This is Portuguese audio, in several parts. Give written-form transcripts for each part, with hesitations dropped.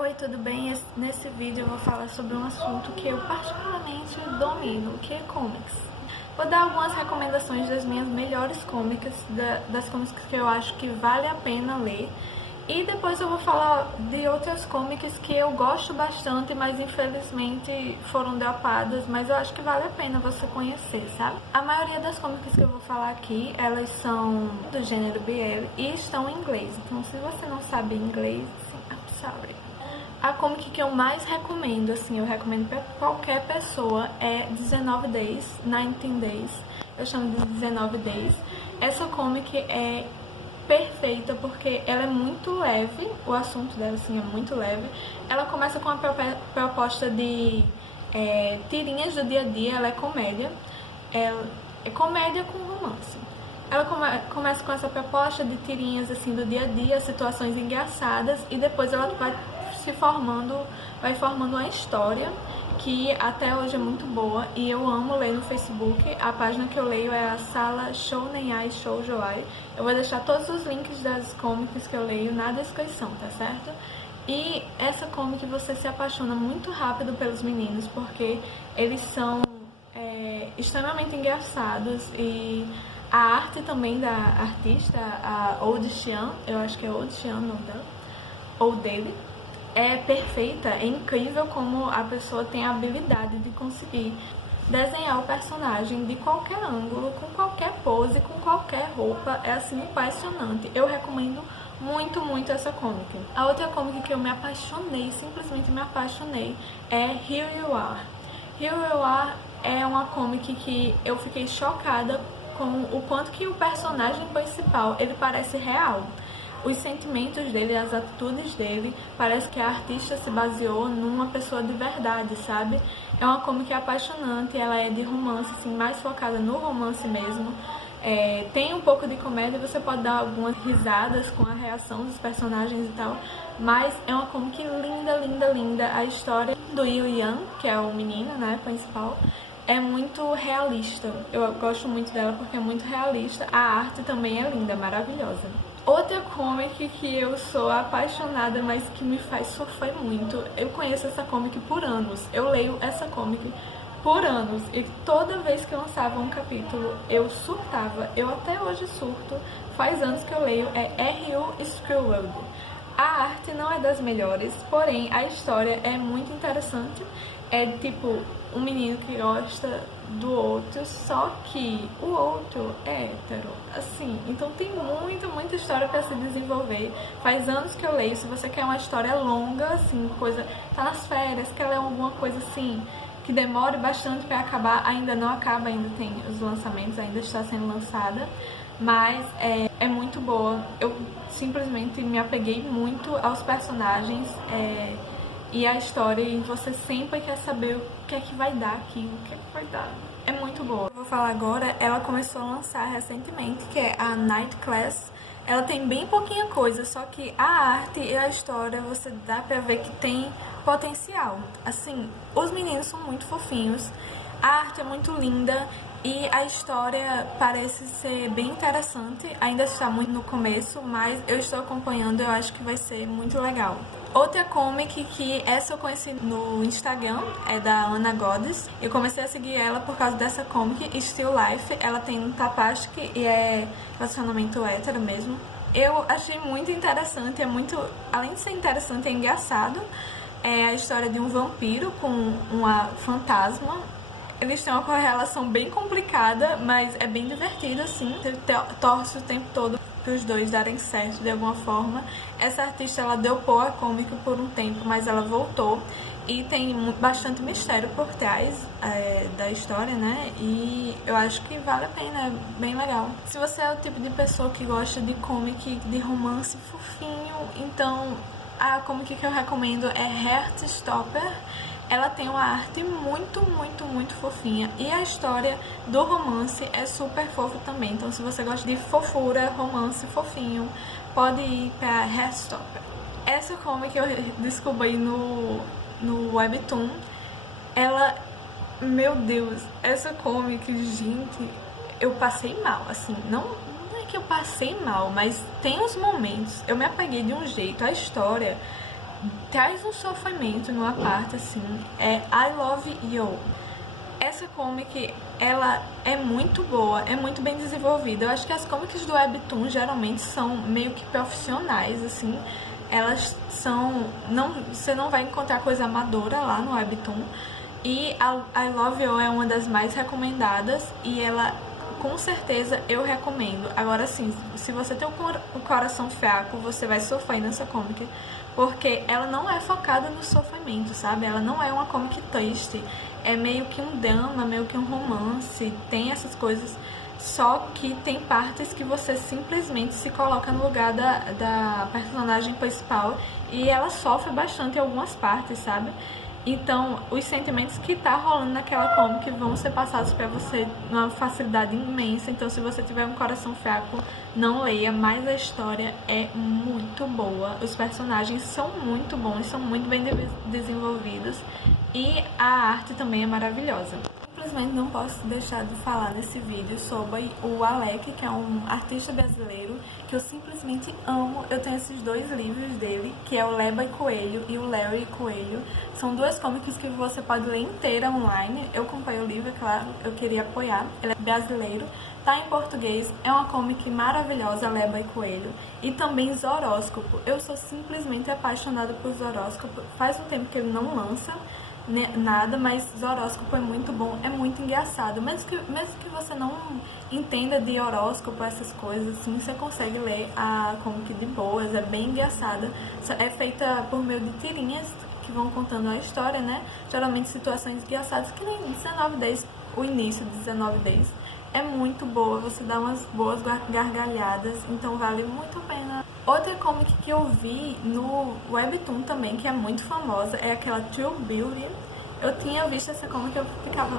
Oi, tudo bem? Nesse vídeo eu vou falar sobre um assunto que eu particularmente domino, que é comics. Vou dar algumas recomendações das minhas melhores comics, das comics que eu acho que vale a pena ler. E depois eu vou falar de outras comics que eu gosto bastante, mas infelizmente foram dropadas, mas eu acho que vale a pena você conhecer, sabe? A maioria das comics que eu vou falar aqui, elas são do gênero BL e estão em inglês. Então se você não sabe inglês, I'm sorry. A comic que eu mais recomendo, assim, eu recomendo pra qualquer pessoa, é 19 Days, 19 Days. Eu chamo de 19 Days. Essa comic é perfeita porque ela é muito leve, o assunto dela, assim, é muito leve. Ela começa com a proposta de tirinhas do dia a dia, ela é comédia. Ela é comédia com romance. Ela começa com essa proposta de tirinhas, assim, do dia a dia, situações engraçadas, e depois ela vai formando uma história que até hoje é muito boa e eu amo ler no Facebook. A página que eu leio é a Sala Shounen Ai Shoujo Ai. Eu vou deixar todos os links das comics que eu leio na descrição, tá certo? E essa comic você se apaixona muito rápido pelos meninos, porque eles são extremamente engraçados, e a arte também da artista, a Old Xian, eu acho que é Old Xian o nome dela, ou dele, é perfeita, é incrível como a pessoa tem a habilidade de conseguir desenhar o personagem de qualquer ângulo, com qualquer pose, com qualquer roupa. É assim impressionante. Eu recomendo muito, muito essa comic. A outra comic que eu me apaixonei, simplesmente me apaixonei, é Here You Are. Here You Are é uma comic que eu fiquei chocada com o quanto que o personagem principal, ele parece real. Os sentimentos dele, as atitudes dele, parece que a artista se baseou numa pessoa de verdade, sabe? É uma comic apaixonante, ela é de romance, assim, mais focada no romance mesmo. Tem um pouco de comédia, você pode dar algumas risadas com a reação dos personagens e tal, mas é uma comic linda, linda, linda. A história do Yu Yan, que é o menino, né, principal, é muito realista. Eu gosto muito dela porque é muito realista. A arte também é linda, maravilhosa. Outra comic que eu sou apaixonada, mas que me faz sofrer muito, eu conheço essa comic por anos, eu leio essa comic por anos, e toda vez que eu lançava um capítulo, eu surtava. Eu até hoje surto, faz anos que eu leio, é R.U. Screwworld. A arte não é das melhores, porém a história é muito interessante. É tipo um menino que gosta do outro, só que o outro é hétero, assim, então tem muita história pra se desenvolver. Faz anos que eu leio. Se você quer uma história longa, assim, coisa, tá nas férias, quer ler alguma coisa assim, que demore bastante pra acabar, ainda não acaba, ainda tem os lançamentos, ainda está sendo lançada, mas é muito boa. Eu simplesmente me apeguei muito aos personagens, e a história, e você sempre quer saber o que é que vai dar aqui, o que é que vai dar. É muito boa. Eu vou falar agora, ela começou a lançar recentemente, que é a Night Class. Ela tem bem pouquinha coisa, só que a arte e a história você dá pra ver que tem potencial. Assim, os meninos são muito fofinhos, a arte é muito linda e a história parece ser bem interessante. Ainda está muito no começo, mas eu estou acompanhando e eu acho que vai ser muito legal. Outra comic que essa eu conheci no Instagram é da Ana Goddess. Eu comecei a seguir ela por causa dessa comic, Still Life. Ela tem um Tapastic e é relacionamento hétero mesmo. Eu achei muito interessante, além de ser interessante, é engraçado. É a história de um vampiro com uma fantasma. Eles têm uma correlação bem complicada, mas é bem divertido, assim. Você torce o tempo todo para os dois darem certo de alguma forma. Essa artista, ela dropou a comic por um tempo, mas ela voltou. E tem bastante mistério por trás da história, né? E eu acho que vale a pena, é bem legal. Se você é o tipo de pessoa que gosta de comic, de romance fofinho, então a comic que eu recomendo é Heartstopper. Ela tem uma arte muito fofinha, e a história do romance é super fofa também. Então se você gosta de fofura, romance fofinho, pode ir pra Heartstopper. Essa comic eu descobri no Webtoon. Ela, meu Deus, essa comic, gente, eu passei mal, assim, não é que eu passei mal, mas tem uns momentos, eu me apeguei de um jeito, a história traz um sofrimento numa parte, assim, é I Love You. Essa comic, ela é muito boa, é muito bem desenvolvida. Eu acho que as comics do Webtoon geralmente são meio que profissionais, assim. Elas são... você não vai encontrar coisa amadora lá no Webtoon. E a I Love You é uma das mais recomendadas e ela, com certeza, eu recomendo. Agora sim, se você tem o coração fraco, você vai sofrer nessa comic, porque ela não é focada no sofrimento, sabe? Ela não é uma comic triste, é meio que um drama, meio que um romance, tem essas coisas, só que tem partes que você simplesmente se coloca no lugar da personagem principal e ela sofre bastante em algumas partes, sabe? Então, os sentimentos que tá rolando naquela comic vão ser passados pra você numa facilidade imensa. Então, se você tiver um coração fraco, não leia, mas a história é muito boa. Os personagens são muito bons, são muito bem desenvolvidos e a arte também é maravilhosa. Simplesmente não posso deixar de falar nesse vídeo sobre o Alec, que é um artista brasileiro que eu simplesmente amo. Eu tenho esses dois livros dele, que é o Leba e Coelho e o Larry e Coelho. São duas comics que você pode ler inteira online. Eu comprei o livro, é claro, eu queria apoiar. Ele é brasileiro, tá em português, é uma comic maravilhosa, Leba e Coelho. E também Zoróscopo. Eu sou simplesmente apaixonada por Zoróscopo. Faz um tempo que ele não lança nada, mas Zoróscopo é muito bom, é muito engraçado. Mesmo que você não entenda de horóscopo, essas coisas, assim, você consegue ler a comic de boas, é bem engraçada. É feita por meio de tirinhas que vão contando a história, né? Geralmente situações engraçadas, que nem 1910, o início de 1910. É muito boa, você dá umas boas gargalhadas, então vale muito a pena. Outra comic que eu vi no Webtoon também, que é muito famosa, é aquela True Beauty. Eu tinha visto essa comic e eu ficava,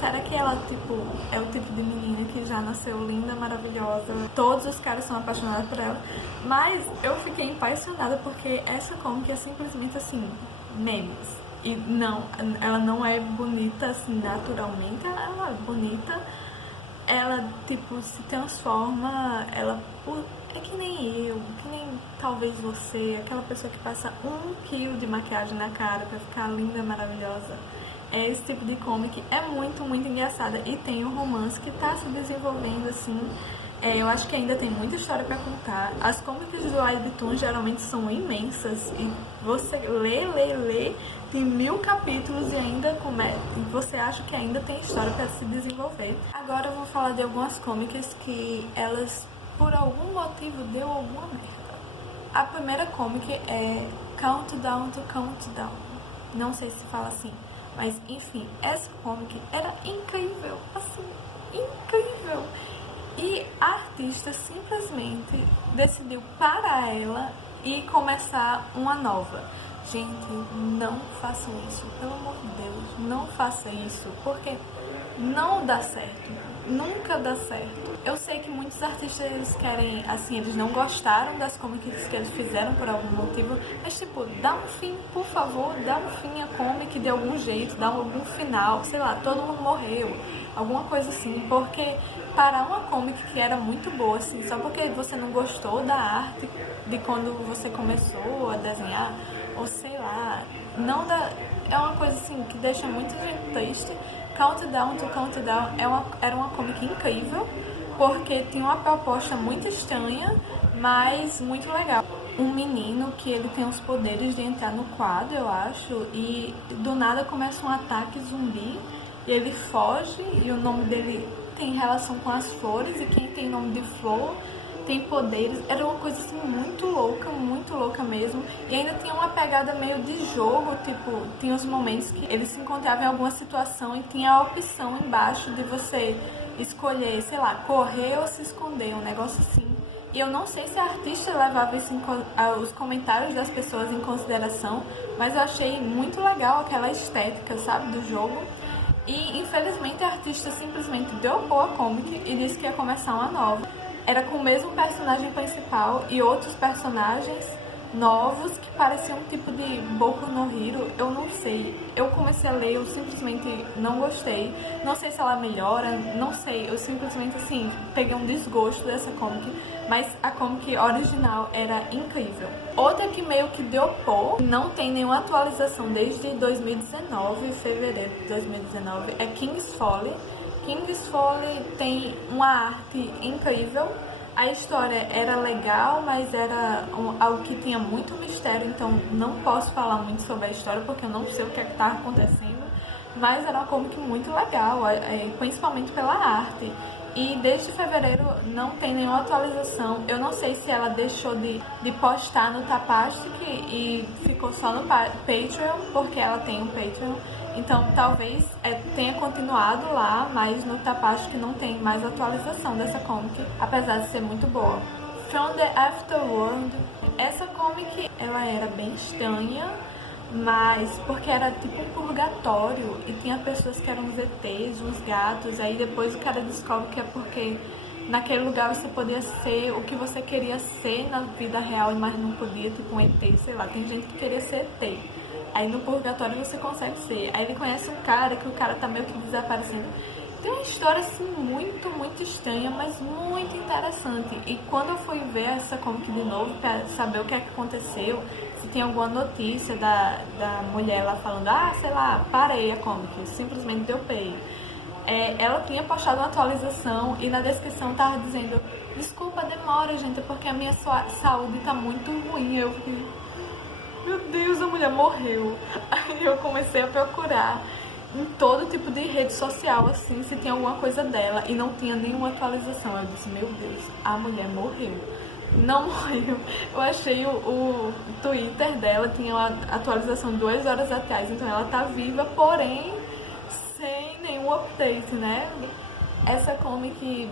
será que ela, tipo, é o tipo de menina que já nasceu linda, maravilhosa? Todos os caras são apaixonados por ela. Mas eu fiquei apaixonada porque essa comic é simplesmente, assim, memes. E não, ela não é bonita, assim, naturalmente, ela é bonita. Ela, tipo, se transforma, ela é que nem eu, que nem talvez você, aquela pessoa que passa 1 quilo de maquiagem na cara pra ficar linda, maravilhosa. É esse tipo de comic, é muito, muito engraçada. E tem um romance que tá se desenvolvendo, assim. Eu acho que ainda tem muita história pra contar. As comics do Webtoon geralmente são imensas e você lê, tem 1000 capítulos e ainda você acha que ainda tem história pra se desenvolver. Agora eu vou falar de algumas comics que elas, por algum motivo, deu alguma merda. A primeira comic é Countdown to Countdown. Não sei se fala assim, mas enfim, essa comic era incrível, assim, incrível. E a artista simplesmente decidiu parar ela e começar uma nova. Gente, não façam isso, pelo amor de Deus, não façam isso, porque não dá certo, nunca dá certo. Eu sei que muitos artistas, eles querem, assim, eles não gostaram das comics que eles fizeram por algum motivo, mas tipo, dá um fim, por favor, dá um fim à comic de algum jeito, dá algum final, sei lá, todo mundo morreu, alguma coisa assim, porque parar uma comic que era muito boa, assim, só porque você não gostou da arte de quando você começou a desenhar, ou sei lá, não dá, é uma coisa assim que deixa muita gente triste. Countdown to Countdown era uma comic incrível, porque tinha uma proposta muito estranha, mas muito legal. Um menino que ele tem os poderes de entrar no quadro, eu acho, e do nada começa um ataque zumbi, e ele foge, e o nome dele tem relação com as flores, e quem tem nome de flor tem poderes. Era uma coisa assim muito louca mesmo. E ainda tinha uma pegada meio de jogo, tipo, tinha os momentos que ele se encontrava em alguma situação e tinha a opção embaixo de você escolher, sei lá, correr ou se esconder, um negócio assim. E eu não sei se a artista levava os comentários das pessoas em consideração, mas eu achei muito legal aquela estética, sabe, do jogo. E infelizmente a artista simplesmente dropou a comic e disse que ia começar uma nova. Era com o mesmo personagem principal e outros personagens, novos que pareciam um tipo de Boku no Hero, eu não sei. Eu comecei a ler, eu simplesmente não gostei. Não sei se ela melhora, não sei. Eu simplesmente, assim, peguei um desgosto dessa comic, mas a comic original era incrível. Outra que meio que dropou, não tem nenhuma atualização desde 2019, fevereiro de 2019, é King's Folly. King's Folly tem uma arte incrível. A história era legal, mas era algo que tinha muito mistério, então não posso falar muito sobre a história porque eu não sei o que estava acontecendo, mas era uma comic muito legal, principalmente pela arte. E desde fevereiro não tem nenhuma atualização. Eu não sei se ela deixou de postar no Tapastic e ficou só no Patreon, porque ela tem um Patreon. Então talvez tenha continuado lá, mas no Tapastic não tem mais atualização dessa comic, apesar de ser muito boa. From the Afterworld, essa comic ela era bem estranha, mas porque era tipo um purgatório e tinha pessoas que eram uns ETs, uns gatos, aí depois o cara descobre que é porque naquele lugar você podia ser o que você queria ser na vida real, mas não podia, tipo um ET, sei lá, tem gente que queria ser ET. Aí no purgatório você consegue ser. Aí ele conhece um cara, que o cara tá meio que desaparecendo. Tem uma história assim muito estranha, mas muito interessante. E quando eu fui ver essa comic de novo pra saber o que é que aconteceu, se tem alguma notícia da mulher lá falando, sei lá, parei a comic, simplesmente deu play. Ela tinha postado uma atualização e na descrição tava dizendo, desculpa a demora, gente, porque a minha saúde tá muito ruim. Eu fiquei, meu Deus, a mulher morreu. Aí eu comecei a procurar em todo tipo de rede social, assim, se tinha alguma coisa dela, e não tinha nenhuma atualização. Eu disse, meu Deus, a mulher morreu. Não morreu. Eu achei o Twitter dela, tinha uma atualização 2 horas atrás, então ela tá viva, porém sem nenhum update, né? Essa comic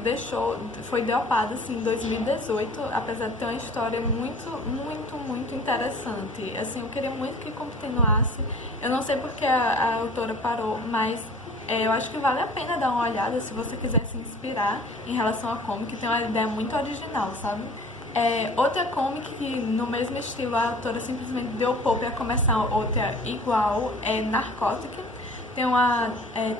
foi dropada assim em 2018, apesar de ter uma história muito interessante. Assim, eu queria muito que continuasse. Eu não sei porque a autora parou, mas eu acho que vale a pena dar uma olhada se você quiser se inspirar em relação à comic, tem uma ideia muito original, sabe? Outra comic que no mesmo estilo a autora simplesmente deu pop a começar outra igual é Narcotic. Tem uma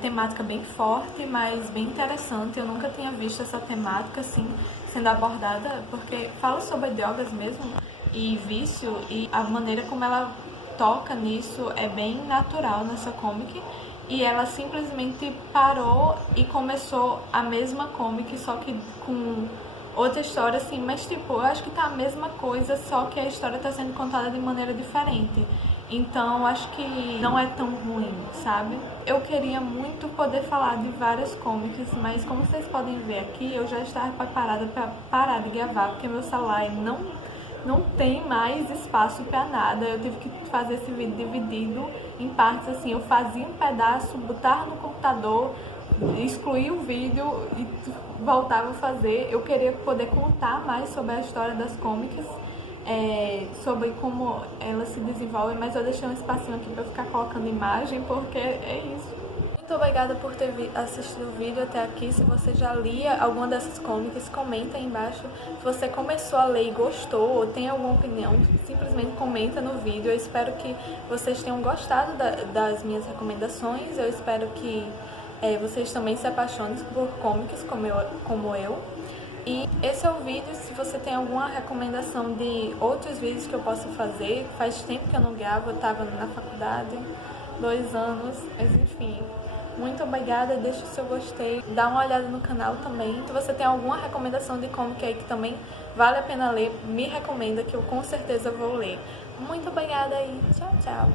temática bem forte, mas bem interessante. Eu nunca tinha visto essa temática assim sendo abordada, porque fala sobre drogas mesmo e vício, e a maneira como ela toca nisso é bem natural nessa comic. E ela simplesmente parou e começou a mesma comic, só que com outra história assim, mas tipo, eu acho que tá a mesma coisa, só que a história tá sendo contada de maneira diferente. Então, acho que não é tão ruim, sabe? Eu queria muito poder falar de várias comics, mas como vocês podem ver aqui, eu já estava preparada para parar de gravar, porque meu celular não tem mais espaço para nada. Eu tive que fazer esse vídeo dividido em partes, assim, eu fazia um pedaço, botava no computador, excluía o vídeo e voltava a fazer. Eu queria poder contar mais sobre a história das comics, sobre como elas se desenvolvem, mas eu deixei um espacinho aqui para ficar colocando imagem, porque é isso. Muito obrigada por ter assistido o vídeo até aqui. Se você já lia alguma dessas comics, comenta aí embaixo. Se você começou a ler e gostou ou tem alguma opinião, simplesmente comenta no vídeo. Eu espero que vocês tenham gostado das minhas recomendações. Eu espero que vocês também se apaixonem por comics como eu. E esse é o vídeo. Se você tem alguma recomendação de outros vídeos que eu possa fazer, faz tempo que eu não gravo, eu estava na faculdade, 2 anos, mas enfim. Muito obrigada, deixa o seu gostei, dá uma olhada no canal também. Se você tem alguma recomendação de comic aí que também vale a pena ler, me recomenda que eu com certeza vou ler. Muito obrigada e tchau, tchau!